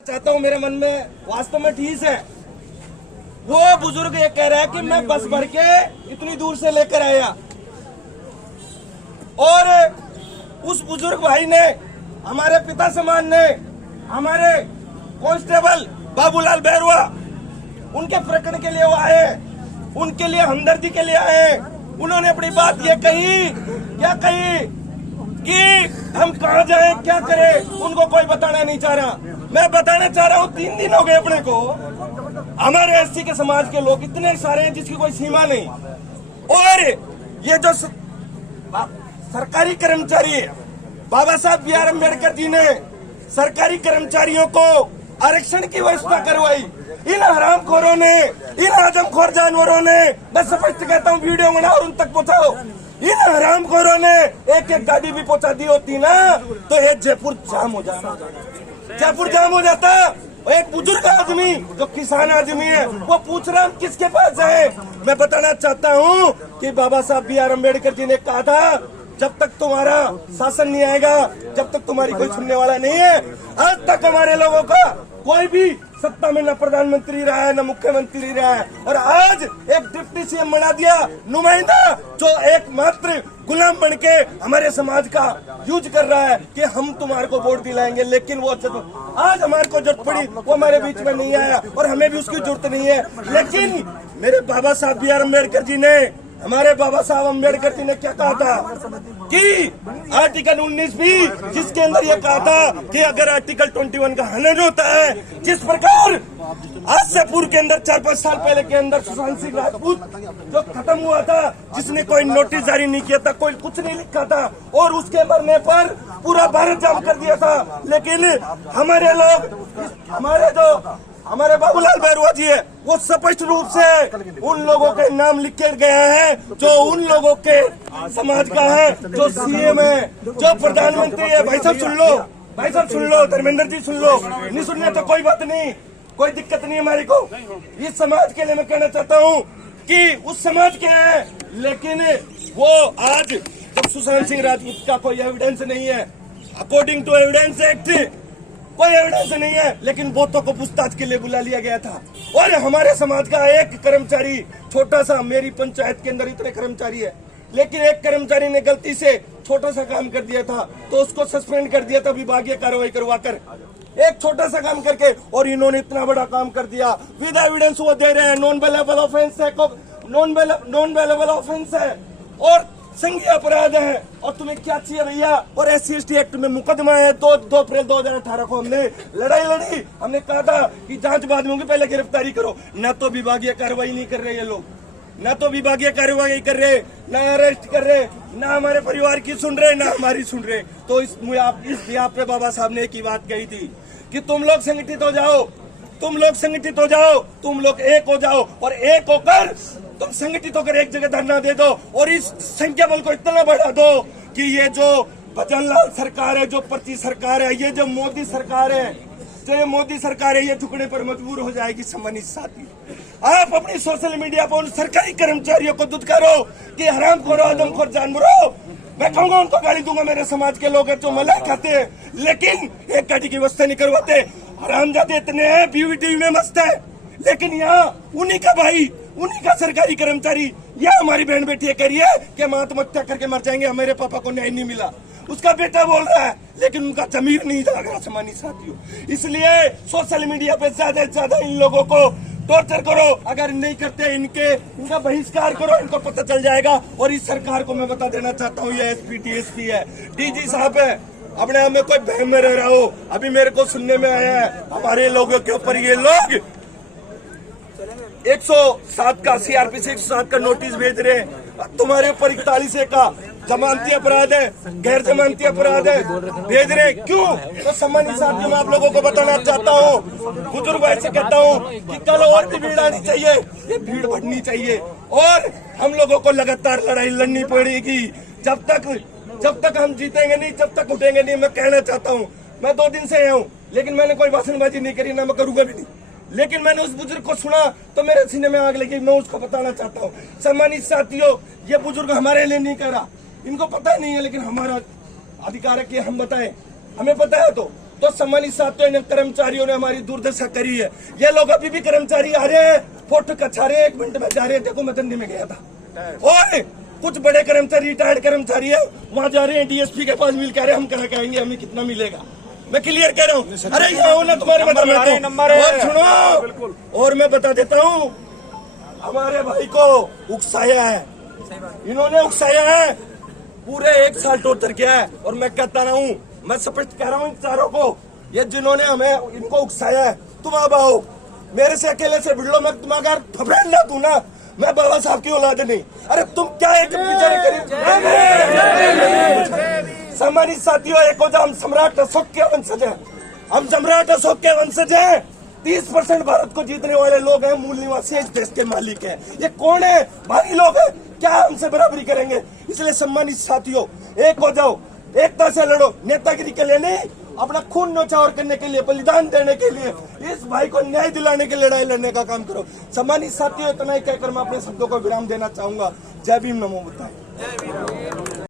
चाहता हूँ, मेरे मन में वास्तव में ठेस है। वो बुजुर्ग ये कह रहा है कि मैं बस भर के इतनी दूर से लेकर आया, और उस बुजुर्ग भाई ने, हमारे पिता समान ने, हमारे कांस्टेबल बाबूलाल बैरवा, उनके प्रकरण के लिए वो आए, उनके लिए हमदर्दी के लिए आए। उन्होंने अपनी बात ये कही, क्या कही कि हम कहाँ जाएं, क्या करें, उनको कोई बताना नहीं चाह रहा। मैं बताना चाह रहा हूँ, 3 दिन हो गए अपने को, हमारे एससी के समाज के लोग इतने सारे हैं जिसकी कोई सीमा नहीं। और ये जो सरकारी कर्मचारी है, बाबा साहब बी आर अम्बेडकर जी ने सरकारी कर्मचारियों को आरक्षण की व्यवस्था करवाई। इन हरामखोरों ने, इन आदमखोर जानवरों ने, मैं स्पष्ट कहता हूँ, वीडियो बनाओ और उन तक पहुंचाओ। इन हरामखोरों ने एक एक गाड़ी भी पहुंचा दी होती ना, तो ये जयपुर जाम हो जाता, जयपुर जाम हो जाता। एक बुजुर्ग आदमी जो किसान आदमी है, वो पूछ रहा हम किसके पास जाए। मैं बताना चाहता हूँ कि बाबा साहब बी आर अम्बेडकर जी ने कहा था, जब तक तुम्हारा शासन नहीं आएगा, जब तक तुम्हारी कोई सुनने वाला नहीं है। आज तक हमारे लोगों का कोई भी सत्ता में न प्रधानमंत्री रहा है, न मुख्यमंत्री रहा है, और आज एक डिप्टी सीएम बना दिया नुमाइंदा, जो एकमात्र गुलाम बन के हमारे समाज का यूज कर रहा है कि हम तुम्हारे को वोट दिलाएंगे। लेकिन वो आज हमारे को जरूरत पड़ी, वो हमारे बीच में नहीं आया, और हमें भी उसकी जरूरत नहीं है। लेकिन मेरे बाबा साहब बी आर अम्बेडकर जी ने, हमारे बाबा साहब अम्बेडकर जी ने क्या कहा था कि आर्टिकल 19 भी, जिसके अंदर ये कहा था कि अगर आर्टिकल 21 का हनन होता है, जिस प्रकार आज से पूर्व के अंदर 4-5 साल पहले के अंदर सुशांत सिंह राजपूत जो खत्म हुआ था, जिसने कोई नोटिस जारी नहीं किया था, कोई कुछ नहीं लिखा था, और उसके मरने पर पूरा भारत जाम कर दिया था। लेकिन हमारे लोग, हमारे बाबूलाल बैरवा जी है, वो स्पष्ट रूप से उन लोगों के नाम लिख के गया है जो उन लोगों के समाज का है, जो सीएम है, जो प्रधानमंत्री है। भाई साहब सुन लो, भाई साहब सुन लो, धर्मेंद्र जी सुन लो, नहीं सुनने तो कोई बात नहीं, कोई दिक्कत नहीं हमारे को। इस समाज के लिए मैं कहना चाहता हूँ कि उस समाज के हैं, लेकिन वो आज जब सुशांत सिंह राजपूत का कोई एविडेंस नहीं है, अकॉर्डिंग टू एविडेंस एक्ट कोई एविडेंस नहीं है, लेकिन बहुतों को पूछताछ के लिए बुला लिया गया था। और हमारे समाज का एक कर्मचारी, छोटा सा, मेरी पंचायत के अंदर इतने कर्मचारी है, लेकिन एक कर्मचारी ने गलती से छोटा सा काम कर दिया था, तो उसको सस्पेंड कर दिया था विभागीय कार्रवाई करवाकर, एक छोटा सा काम करके। और इन्होंने इतना बड़ा काम कर दिया, विद एविडेंस वो दे रहे हैं, नॉन बेलेबल ऑफेंस है, नॉन बेलेबल ऑफेंस है और संज्ञेय अपराध है। और तुम्हें क्या चाहिए भैया? और SC/ST एक्ट में मुकदमा है। 2 अप्रैल 2018 को हमने लड़ाई लड़ी, हमने कहा था कि जांच बाद में होगी, पहले गिरफ्तारी करो। न तो विभागीय कार्रवाई नहीं कर रहे ये लोग, न तो विभागीय कार्रवाई कर रहे, न अरेस्ट कर रहे, न हमारे परिवार की सुन रहे, न हमारी सुन रहे। तो इस बिहाफ पे बाबा साहब ने एक ही बात कही थी कि तुम लोग संगठित हो जाओ, तुम लोग संगठित हो जाओ, तुम लोग एक हो जाओ, और एक होकर तुम संगठित होकर एक जगह धरना दे दो, और इस संख्या बल को इतना बढ़ा दो कि ये जो भजनलाल सरकार है, जो प्रति सरकार है, ये जो मोदी सरकार है, जो ये मोदी सरकार है, ये झुकने पर मजबूर हो जाएगी। सम्मानित साथी, आप अपनी सोशल मीडिया पर उन सरकारी कर्मचारियों को दुत्कारो कि हरामखोर, आदमखोर जानवरों। मैं कहूंगा, उनको गाली दूंगा, मेरे समाज के लोग हैं जो मलाई खाते हैं, लेकिन एक गाड़ी की व्यवस्था नहीं करवाते। हरामजादे इतने हैं, बीवी में मस्त है, लेकिन यहाँ उन्हीं का भाई, उन्हीं का सरकारी कर्मचारी, या हमारी बहन बेटी कह रही है कि हम आत्महत्या करके मर जाएंगे, हमारे पापा को न्याय नहीं मिला। उसका बेटा बोल रहा है, लेकिन उनका जमीर नहीं जाग रहा। सम्मानित साथियों, इसलिए सोशल मीडिया पे ज्यादा से ज्यादा इन लोगों को टॉर्चर करो, अगर नहीं करते इनका बहिष्कार करो, इनको पता चल जाएगा। और इस सरकार को मैं बता देना चाहता हूँ, ये SP DSP है, DG साहब है, अपने आप में कोई बहम में रह रहा हो। अभी मेरे को सुनने में आया है, हमारे लोगों के ऊपर ये लोग 107 का CRPC 107 का नोटिस भेज रहे हैं, तुम्हारे ऊपर 41 का जमानती अपराध है, गैर जमानती अपराध है, भेज रहे क्यों? तो सम्मानित साथियों, मैं आप लोगों को बताना चाहता हूँ, बुजुर्ग भाई से कहता हूँ कि कल और भी भीड़ आनी चाहिए, ये भीड़ बढ़नी चाहिए, और हम लोगों को लगातार लड़ाई लड़नी पड़ेगी। जब तक हम जीतेंगे नहीं, जब तक उठेंगे नहीं। मैं कहना चाहता हूँ, मैं 2 दिन से आया हूँ, लेकिन मैंने कोई भाषणबाजी नहीं करी, ना मैं करूंगा भी नहीं, लेकिन मैंने उस बुजुर्ग को सुना तो मेरे सीने में आग लगी। मैं उसको बताना चाहता हूँ, सम्मानित साथियों, ये बुजुर्ग हमारे लिए नहीं कह रहा, इनको पता नहीं है, लेकिन हमारा अधिकार है कि हम बताएं। हमें पता है तो तो सम्मानित साथियों ने कर्मचारियों ने हमारी दुर्दशा करी है। ये लोग अभी भी कर्मचारी आ रहे हैं, फोटो कचा रहे हैं, 1 मिनट में जा रहे हैं। देखो मैं धंधे में गया था, ओए कुछ बड़े कर्मचारी, रिटायर्ड कर्मचारी है, वहां जा रहे हैं डीएसपी के पास, मिल कह रहे हैं हम करा के आएंगे, हमें कितना मिलेगा। मैं क्लियर कह रहा हूँ, अरे ये हो ना तुम्हारे नंबर है। और सुनो, और मैं बता देता हूँ, हमारे भाई को उकसाया है, इन्होंने उकसाया है, पूरे 1 साल टॉर्चर किया है। और मैं कहता रहा हूँ, मैं स्पष्ट कह रहा हूँ इन चारों को, ये जिन्होंने हमें इनको उकसाया है, तुम अब आओ मेरे से अकेले से भिड़ लो, मैं तुम अगर फफेड़ ना दूं ना, मैं बाबा साहब की औलाद नहीं। अरे तुम क्या है बेचारे करीब। सम्मानित साथियों, एक हो हम सम्राट अशोक के वंशज हैं, हम सम्राट अशोक के वंशज हैं। 30% भारत को जीतने वाले लोग हैं, मूल निवासी इस देश के मालिक हैं। ये कौन है? भारी लोग हैं, क्या हमसे बराबरी करेंगे? इसलिए सम्मानित साथियों, एक हो जाओ, एकता से लड़ो, नेतागिरी के लिए नहीं, अपना खून न्यौछावर करने के लिए, बलिदान देने के लिए, इस भाई को न्याय दिलाने के लिए लड़ाई लड़ने का काम करो। सम्मानित साथियों, इतना ही कहकर मैं अपने शब्दों को विराम देना चाहूंगा। जय भीम, नमो बुद्धाय।